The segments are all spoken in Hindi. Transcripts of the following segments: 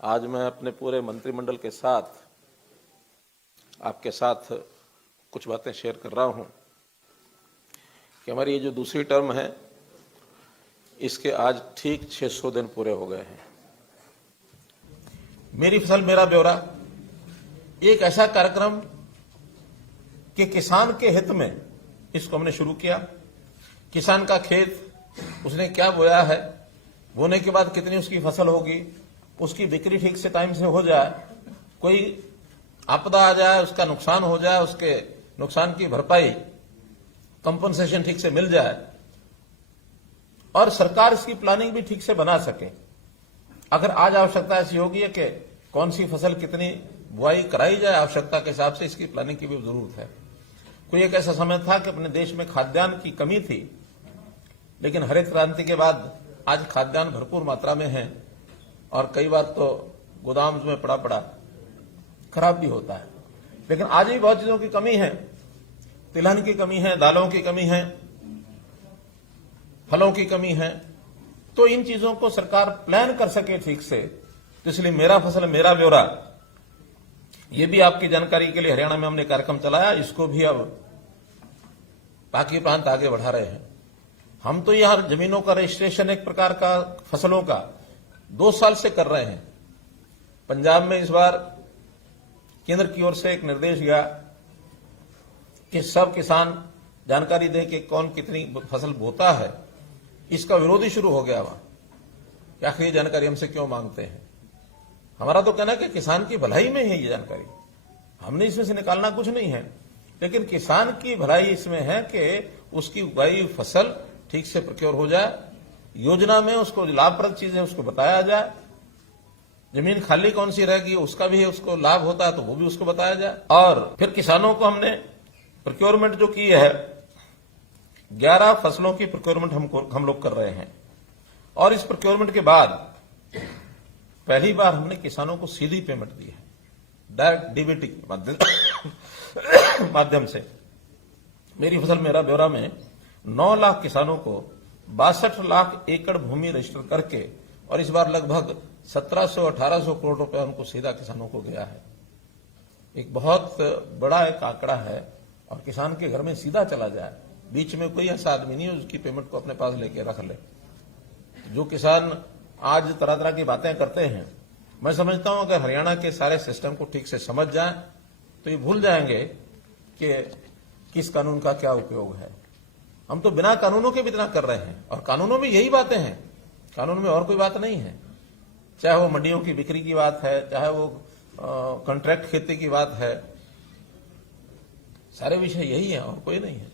आज मैं अपने पूरे मंत्रिमंडल के साथ आपके साथ कुछ बातें शेयर कर रहा हूं कि हमारी ये जो दूसरी टर्म है इसके आज ठीक 600 दिन पूरे हो गए हैं। मेरी फसल मेरा ब्यौरा एक ऐसा कार्यक्रम कि किसान के हित में इसको हमने शुरू किया। किसान का खेत उसने क्या बोया है, बोने के बाद कितनी उसकी फसल होगी, उसकी बिक्री ठीक से टाइम से हो जाए, कोई आपदा आ जाए, उसका नुकसान हो जाए, उसके नुकसान की भरपाई कंपनसेशन ठीक से मिल जाए और सरकार इसकी प्लानिंग भी ठीक से बना सके। अगर आज आवश्यकता ऐसी होगी कि कौन सी फसल कितनी बुआई कराई जाए, आवश्यकता के हिसाब से इसकी प्लानिंग की भी जरूरत है। कोई एक ऐसा समय था कि अपने देश में खाद्यान्न की कमी थी, लेकिन हरित क्रांति के बाद आज खाद्यान्न भरपूर मात्रा में है और कई बार तो गोदाम में पड़ा पड़ा खराब भी होता है। लेकिन आज भी बहुत चीजों की कमी है, तिलहन की कमी है, दालों की कमी है, फलों की कमी है। तो इन चीजों को सरकार प्लान कर सके ठीक से, तो इसलिए मेरा फसल मेरा ब्यौरा ये भी आपकी जानकारी के लिए हरियाणा में हमने कार्यक्रम चलाया। इसको भी अब बाकी प्रांत आगे बढ़ा रहे हैं। हम तो यहां जमीनों का रजिस्ट्रेशन एक प्रकार का फसलों का 2 साल से कर रहे हैं। पंजाब में इस बार केंद्र की ओर से एक निर्देश गया कि सब किसान जानकारी दें कि कौन कितनी फसल बोता है। इसका विरोध ही शुरू हो गया वहां कि आखिर ये जानकारी हमसे क्यों मांगते हैं। हमारा तो कहना है कि किसान की भलाई में है ये जानकारी, हमने इसमें से निकालना कुछ नहीं है, लेकिन किसान की भलाई इसमें है कि उसकी उगाई फसल ठीक से प्रोक्योर हो जाए, योजना में उसको लाभप्रद चीजें उसको बताया जाए, जमीन खाली कौन सी रहेगी उसका भी उसको लाभ होता है तो वो भी उसको बताया जाए। और फिर किसानों को हमने प्रोक्योरमेंट जो की है 11 फसलों की प्रोक्योरमेंट हम लोग कर रहे हैं और इस प्रोक्योरमेंट के बाद पहली बार हमने किसानों को सीधी पेमेंट दी है, डायरेक्ट डीबीटी के माध्यम से। मेरी फसल मेरा ब्यौरा में 9 लाख किसानों को 62 लाख एकड़ भूमि रजिस्टर करके और इस बार लगभग 1700-1800 करोड़ रुपए उनको सीधा किसानों को गया है। एक बहुत बड़ा एक आंकड़ा है और किसान के घर में सीधा चला जाए, बीच में कोई ऐसा आदमी नहीं है उसकी पेमेंट को अपने पास लेके रख ले। जो किसान आज तरह तरह की बातें करते हैं, मैं समझता हूं अगर हरियाणा के सारे सिस्टम को ठीक से समझ जाएं तो ये भूल जाएंगे कि किस कानून का क्या उपयोग है। हम तो बिना कानूनों के भी इतना कर रहे हैं और कानूनों में यही बातें हैं, कानून में और कोई बात नहीं है। चाहे वो मंडियों की बिक्री की बात है, चाहे वो कॉन्ट्रैक्ट खेती की बात है, सारे विषय यही है और कोई नहीं है।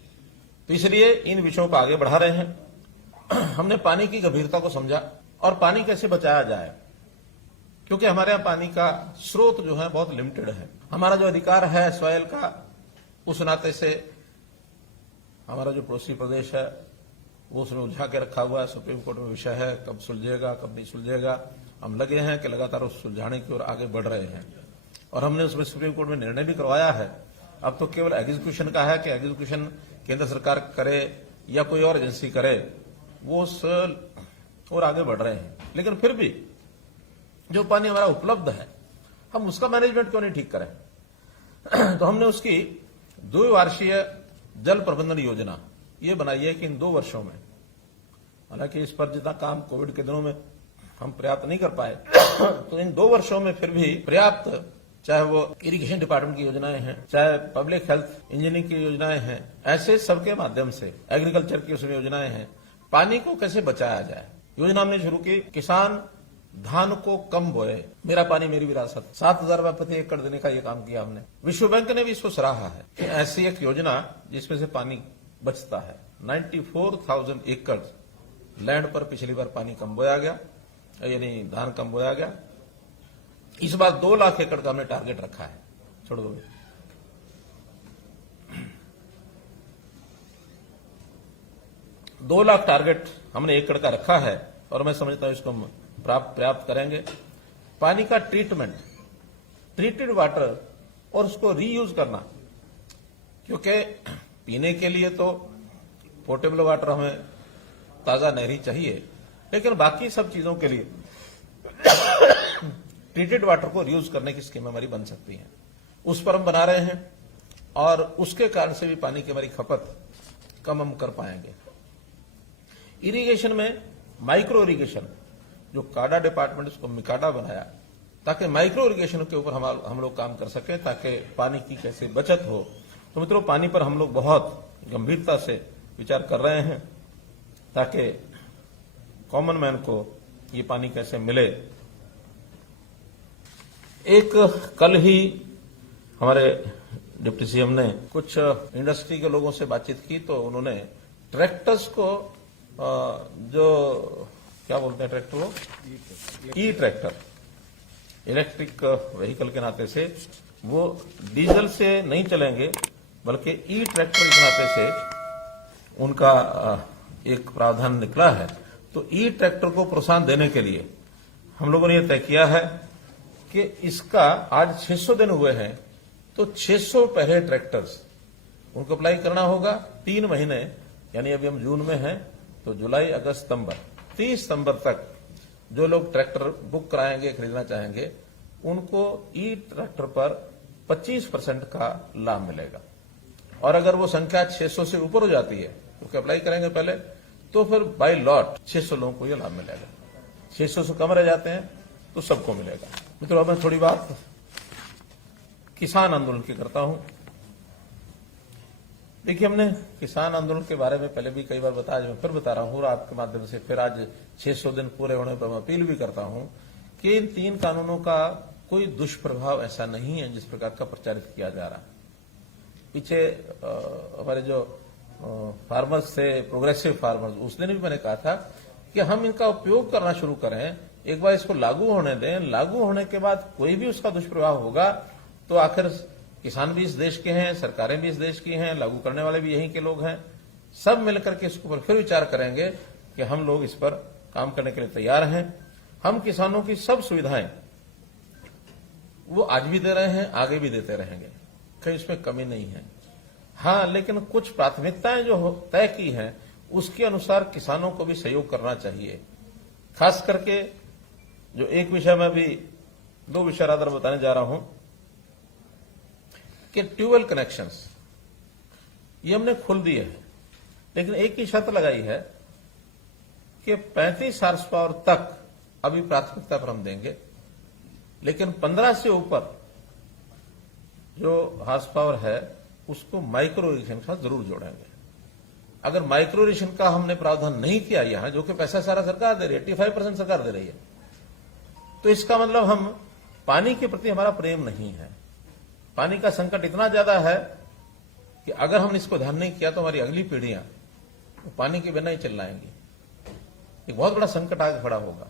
तो इसलिए इन विषयों को आगे बढ़ा रहे हैं। हमने पानी की गंभीरता को समझा और पानी कैसे बचाया जाए, क्योंकि हमारे यहां पानी का स्रोत जो है बहुत लिमिटेड है। हमारा जो अधिकार है सॉइल का, उस नाते से हमारा जो पड़ोसी प्रदेश है वो उसमें उलझा के रखा हुआ है। सुप्रीम कोर्ट में विषय है, कब सुलझेगा कब नहीं सुलझेगा। हम लगे हैं कि लगातार उस सुलझाने की ओर आगे बढ़ रहे हैं और हमने उसमें सुप्रीम कोर्ट में निर्णय भी करवाया है। अब तो केवल एग्जीक्यूशन का है कि एग्जीक्यूशन केंद्र सरकार करे या कोई और एजेंसी करे, वो उस और आगे बढ़ रहे हैं। लेकिन फिर भी जो पानी हमारा उपलब्ध है हम उसका मैनेजमेंट क्यों नहीं ठीक करें। तो हमने उसकी द्विवार्षीय जल प्रबंधन योजना ये बनाई है कि इन 2 वर्षों में, हालांकि इस पर जितना काम कोविड के दिनों में हम पर्याप्त नहीं कर पाए तो इन 2 वर्षों में फिर भी पर्याप्त, चाहे वो इरिगेशन डिपार्टमेंट की योजनाएं हैं, चाहे पब्लिक हेल्थ इंजीनियरिंग की योजनाएं हैं, ऐसे सबके माध्यम से एग्रीकल्चर की उसमें योजनाएं हैं, पानी को कैसे बचाया जाए। योजना हमने शुरू की, किसान धान को कम बोए, मेरा पानी मेरी विरासत, 7,000 रुपए प्रति एकड़ देने का ये काम किया हमने। विश्व बैंक ने भी इसको सराहा है कि ऐसी एक योजना जिसमें से पानी बचता है। 94,000 एकड़ लैंड पर पिछली बार पानी कम बोया गया, यानी धान कम बोया गया। इस बार 2 लाख एकड़ का हमने टारगेट रखा है। छोड़ दो, 2 लाख टारगेट हमने एकड़ का रखा है और मैं समझता हूं इसको हम पर्याप्त करेंगे। पानी का ट्रीटमेंट, ट्रीटेड वाटर और उसको रीयूज करना, क्योंकि पीने के लिए तो पोर्टेबल वाटर हमें ताजा नहरी चाहिए, लेकिन बाकी सब चीजों के लिए ट्रीटेड वाटर को रीयूज करने की स्कीम हमारी बन सकती है। उस पर हम बना रहे हैं और उसके कारण से भी पानी की हमारी खपत कम हम कर पाएंगे। इरिगेशन में माइक्रो इरिगेशन, जो काडा डिपार्टमेंट उसको मिकाडा बनाया ताकि माइक्रो इरिगेशन के ऊपर हम लोग काम कर सके, ताकि पानी की कैसे बचत हो। तो मित्रों, पानी पर हम लोग बहुत गंभीरता से विचार कर रहे हैं ताकि कॉमन मैन को ये पानी कैसे मिले। एक कल ही हमारे डिप्टी सीएम ने कुछ इंडस्ट्री के लोगों से बातचीत की, तो उन्होंने ट्रैक्टर्स को जो क्या बोलते हैं ट्रैक्टर को, ई ट्रैक्टर, इलेक्ट्रिक व्हीकल के नाते से वो डीजल से नहीं चलेंगे बल्कि ई ट्रैक्टर के नाते से उनका एक प्रावधान निकला है। तो ई ट्रैक्टर को प्रोत्साहन देने के लिए हम लोगों ने यह तय किया है कि इसका आज 600 दिन हुए हैं, तो 600 पहले ट्रैक्टर्स उनको अप्लाई करना होगा 3 महीने, यानी अभी हम जून में हैं तो जुलाई, अगस्त, सितंबर, 30 सितंबर तक जो लोग ट्रैक्टर बुक कराएंगे, खरीदना चाहेंगे, उनको ई ट्रैक्टर पर 25% का लाभ मिलेगा। और अगर वो संख्या 600 से ऊपर हो जाती है, क्योंकि अप्लाई करेंगे पहले, तो फिर बाय लॉट 600 लोगों को यह लाभ मिलेगा। 600 से कम रह जाते हैं तो सबको मिलेगा। मित्रों, अब मैं थोड़ी बात किसान आंदोलन की करता हूं। देखिए, हमने किसान आंदोलन के बारे में पहले भी कई बार बताया, मैं फिर बता रहा हूं और आपके माध्यम से फिर आज 600 दिन पूरे होने पर मैं अपील भी करता हूं कि इन 3 कानूनों का कोई दुष्प्रभाव ऐसा नहीं है जिस प्रकार का प्रचारित किया जा रहा है। पीछे हमारे जो फार्मर्स थे, प्रोग्रेसिव फार्मर्स, उस दिन भी मैंने कहा था कि हम इनका उपयोग करना शुरू करें, एक बार इसको लागू होने दें, लागू होने के बाद कोई भी उसका दुष्प्रभाव होगा तो आखिर किसान भी इस देश के हैं, सरकारें भी इस देश की हैं, लागू करने वाले भी यहीं के लोग हैं, सब मिलकर के इसके ऊपर फिर विचार करेंगे कि हम लोग इस पर काम करने के लिए तैयार हैं। हम किसानों की सब सुविधाएं वो आज भी दे रहे हैं, आगे भी देते रहेंगे, कहीं इसमें कमी नहीं है। हाँ, लेकिन कुछ प्राथमिकताएं जो तय की हैं उसके अनुसार किसानों को भी सहयोग करना चाहिए। खास करके जो एक विषय में भी 2 विषय रादर बताने जा रहा हूं कि ट्यूबवेल कनेक्शंस ये हमने खोल दिए हैं, लेकिन एक ही शर्त लगाई है कि 35 हार्स पावर तक अभी प्राथमिकता पर हम देंगे, लेकिन 15 से ऊपर जो हार्स पावर है उसको माइक्रो इरिगेशन के साथ जरूर जोड़ेंगे। अगर माइक्रो इरिगेशन का हमने प्रावधान नहीं किया यहां, जो कि पैसा सारा सरकार दे रही है, 85% सरकार दे रही है, तो इसका मतलब हम पानी के प्रति हमारा प्रेम नहीं है। पानी का संकट इतना ज्यादा है कि अगर हमने इसको ध्यान नहीं किया तो हमारी अगली पीढ़ियां पानी के बिना ही चिल्लाएंगी। एक बहुत बड़ा संकट आगे खड़ा होगा।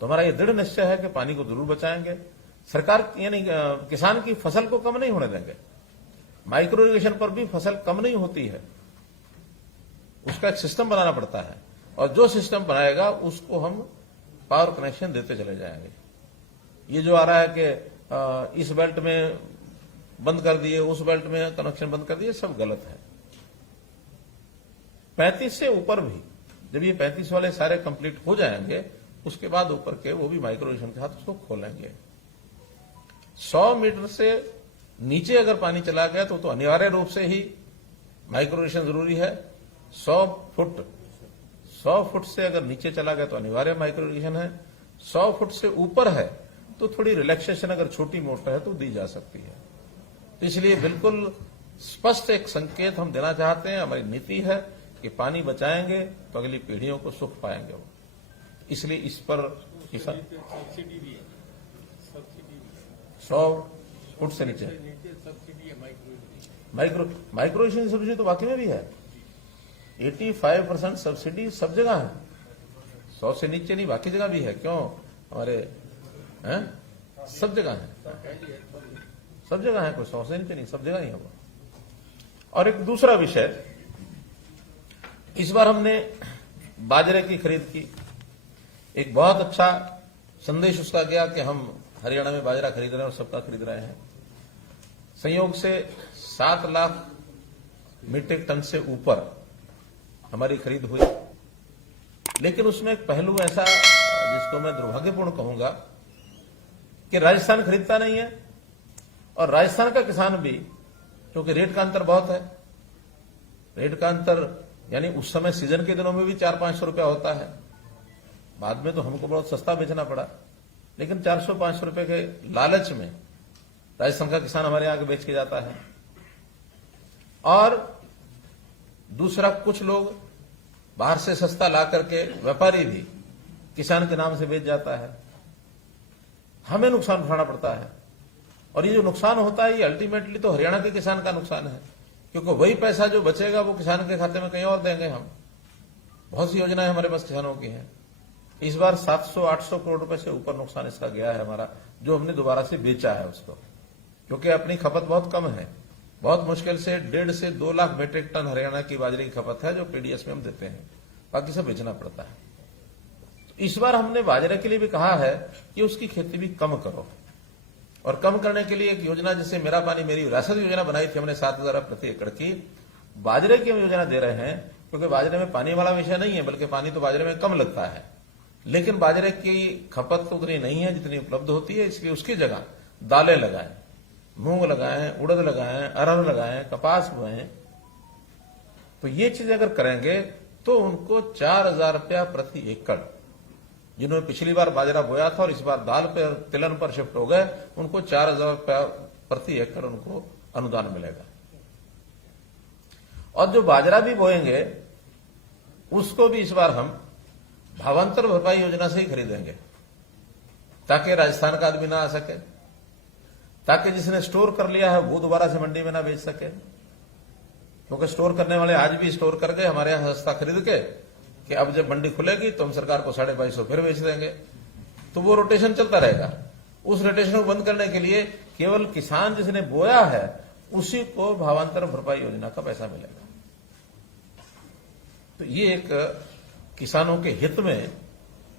तो हमारा यह दृढ़ निश्चय है कि पानी को जरूर बचाएंगे। सरकार यानी किसान की फसल को कम नहीं होने देंगे। माइक्रो इरिगेशन पर भी फसल कम नहीं होती है, उसका एक सिस्टम बनाना पड़ता है, और जो सिस्टम बनाएगा उसको हम पावर कनेक्शन देते चले जाएंगे। ये जो आ रहा है कि इस बेल्ट में बंद कर दिए, उस बेल्ट में कनेक्शन बंद कर दिए, सब गलत है। 35 से ऊपर भी, जब ये 35 वाले सारे कंप्लीट हो जाएंगे, उसके बाद ऊपर के वो भी माइक्रो इरिगेशन के साथ उसको खोलेंगे। 100 मीटर से नीचे अगर पानी चला गया तो अनिवार्य रूप से ही माइक्रो इरिगेशन जरूरी है। 100 फुट से अगर नीचे चला गया तो अनिवार्य माइक्रो इरिगेशन है। 100 फुट से ऊपर है तो थोड़ी रिलैक्सेशन अगर छोटी मोटर है तो दी जा सकती है। तो इसलिए बिल्कुल स्पष्ट एक संकेत हम देना चाहते हैं। हमारी नीति है कि पानी बचाएंगे तो अगली पीढ़ियों को सुख पाएंगे वो। इसलिए इस पर 100 फुट से नीचे माइक्रो इरिगेशन सब्सिडी तो वाकई में भी है। 85% सब्सिडी सब जगह है, 100 से नीचे नहीं, बाकी जगह भी है। क्यों? हमारे हैं सब जगह है, सब जगह है, कोई 100 से नीचे नहीं, सब जगह ही होगा। और एक दूसरा विषय, इस बार हमने बाजरे की खरीद की। एक बहुत अच्छा संदेश उसका गया कि हम हरियाणा में बाजरा खरीद रहे हैं और सबका खरीद रहे हैं। संयोग से 7 लाख मीट्रिक टन से ऊपर हमारी खरीद हुई। लेकिन उसमें एक पहलू ऐसा जिसको मैं दुर्भाग्यपूर्ण कहूंगा कि राजस्थान खरीदता नहीं है, और राजस्थान का किसान भी, क्योंकि रेट का अंतर बहुत है, रेट का अंतर यानी उस समय सीजन के दिनों में भी 400-500 रुपया होता है, बाद में तो हमको बहुत सस्ता बेचना पड़ा, लेकिन 400-500 रुपए के लालच में राजस्थान का किसान हमारे आगे बेच के जाता है। और दूसरा, कुछ लोग बाहर से सस्ता ला करके व्यापारी भी किसान के नाम से बेच जाता है, हमें नुकसान उठाना पड़ता है। और ये जो नुकसान होता है ये अल्टीमेटली तो हरियाणा के किसान का नुकसान है, क्योंकि वही पैसा जो बचेगा वो किसान के खाते में कहीं और देंगे हम। बहुत सी योजनाएं हमारे पास किसानों की हैं। इस बार 700-800 करोड़ रुपए से ऊपर नुकसान इसका गया है हमारा, जो हमने दोबारा से बेचा है उसको, क्योंकि अपनी खपत बहुत कम है। बहुत मुश्किल से 1.5 से 2 लाख मीट्रिक टन हरियाणा की बाजरे की खपत है जो पीडीएस में हम देते हैं, बाकी सब बेचना पड़ता है। तो इस बार हमने बाजरे के लिए भी कहा है कि उसकी खेती भी कम करो, और कम करने के लिए एक योजना जिसे मेरा पानी मेरी विरासत योजना बनाई थी हमने 7,000 प्रति एकड़ की, बाजरे की हम योजना दे रहे हैं, क्योंकि बाजरे में पानी वाला विषय नहीं है, बल्कि पानी तो बाजरे में कम लगता है, लेकिन बाजरे की खपत तो उतनी नहीं है जितनी उपलब्ध होती है, इसलिए उसकी जगह दालें लगाएं, मूंग लगाएं, उड़द लगाएं, अरहर लगाएं, कपास बोएं। तो ये चीजें अगर करेंगे तो उनको 4,000 रुपया प्रति एकड़, जिन्होंने पिछली बार बाजरा बोया था और इस बार दाल पर तिलहन पर शिफ्ट हो गए, उनको 4,000 रुपया प्रति एकड़ उनको अनुदान मिलेगा। और जो बाजरा भी बोएंगे उसको भी इस बार हम भावांतर भरपाई योजना से ही खरीदेंगे, ताकि राजस्थान का आदमी ना आ सके, ताकि जिसने स्टोर कर लिया है वो दोबारा से मंडी में ना बेच सके, क्योंकि स्टोर करने वाले आज भी स्टोर करके हमारे यहां सस्ता खरीद के कि अब जब मंडी खुलेगी तो हम सरकार को 250 फिर बेच देंगे, तो वो रोटेशन चलता रहेगा। उस रोटेशन को बंद करने के लिए केवल किसान जिसने बोया है उसी को भावांतर भरपाई योजना का पैसा मिलेगा। तो ये एक किसानों के हित में,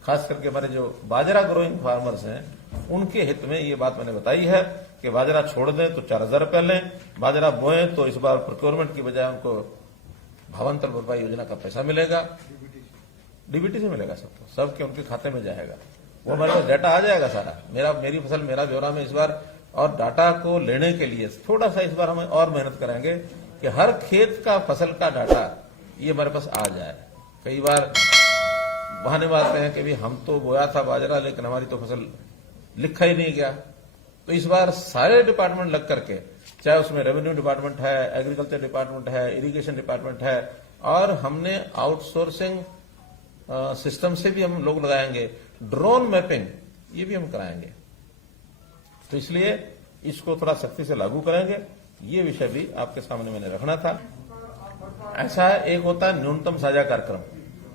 खास करके हमारे जो बाजरा ग्रोइंग फार्मर्स हैं उनके हित में ये बात मैंने बताई है कि बाजरा छोड़ दें तो 4,000 रुपया लें, बाजरा बोएं तो इस बार प्रोक्योरमेंट की बजाय उनको भावांतर भरपाई योजना का पैसा मिलेगा, डीबीटी से मिलेगा सबको, सबके उनके खाते में जाएगा। वो हमारे पास डाटा आ जाएगा सारा, मेरी फसल मेरा ब्यौरा में इस बार। और डाटा को लेने के लिए थोड़ा सा इस बार हमें और मेहनत करेंगे कि हर खेत का फसल का डाटा ये हमारे पास आ जाए। कई बार बहाने मारते हैं कि भाई हम तो बोया था बाजरा लेकिन हमारी तो फसल लिखा ही नहीं गया। तो इस बार सारे डिपार्टमेंट लग करके, चाहे उसमें रेवेन्यू डिपार्टमेंट है, एग्रीकल्चर डिपार्टमेंट है, इरिगेशन डिपार्टमेंट है, और हमने आउटसोर्सिंग सिस्टम से भी हम लोग लगाएंगे, ड्रोन मैपिंग ये भी हम कराएंगे। तो इसलिए इसको थोड़ा सख्ती से लागू करेंगे, ये विषय भी आपके सामने मैंने रखना था। ऐसा है, एक होता है न्यूनतम साझा कार्यक्रम,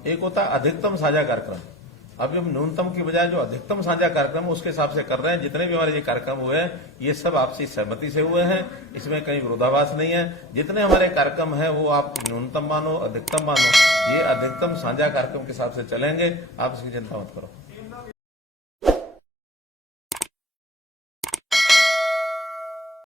एक होता है अधिकतम साझा कार्यक्रम। अभी हम न्यूनतम की बजाय जो अधिकतम साझा कार्यक्रम उसके हिसाब से कर रहे हैं। जितने भी हमारे ये कार्यक्रम हुए हैं ये सब आपसी सहमति से हुए हैं, इसमें कहीं विरोधाभास नहीं है। जितने हमारे कार्यक्रम हैं वो आप न्यूनतम मानो, अधिकतम मानो, ये अधिकतम साझा कार्यक्रम के हिसाब से चलेंगे, आप इसकी चिंता मत करो।